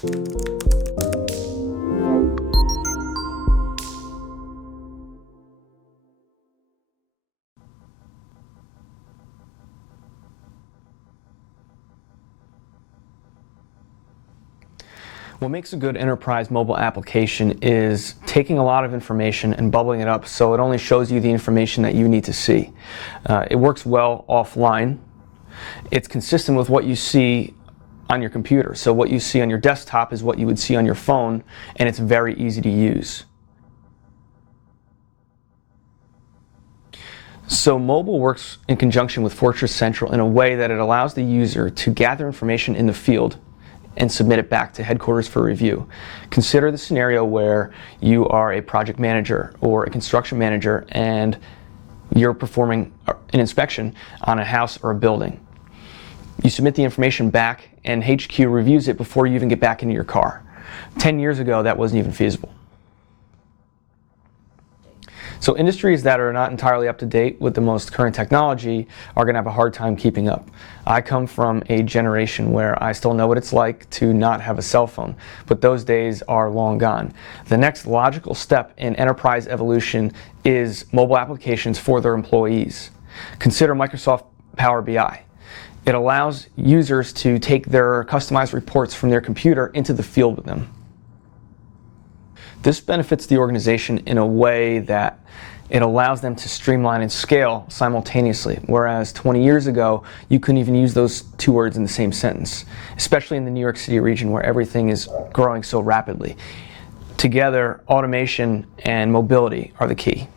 What makes a good enterprise mobile application is taking a lot of information and bubbling it up so it only shows you the information that you need to see. It works well offline. It's consistent with what you see on your computer. So what you see on your desktop is what you would see on your phone, and it's very easy to use. So mobile works in conjunction with Fortress Central in a way that it allows the user to gather information in the field and submit it back to headquarters for review. Consider the scenario where you are a project manager or a construction manager and you're performing an inspection on a house or a building. You submit the information back and HQ reviews it before you even get back into your car. 10 years ago, that wasn't even feasible. So industries that are not entirely up to date with the most current technology are going to have a hard time keeping up. I come from a generation where I still know what it's like to not have a cell phone, but those days are long gone. The next logical step in enterprise evolution is mobile applications for their employees. Consider Microsoft Power BI. It allows users to take their customized reports from their computer into the field with them. This benefits the organization in a way that it allows them to streamline and scale simultaneously, whereas 20 years ago, you couldn't even use those two words in the same sentence, especially in the New York City region where everything is growing so rapidly. Together, automation and mobility are the key.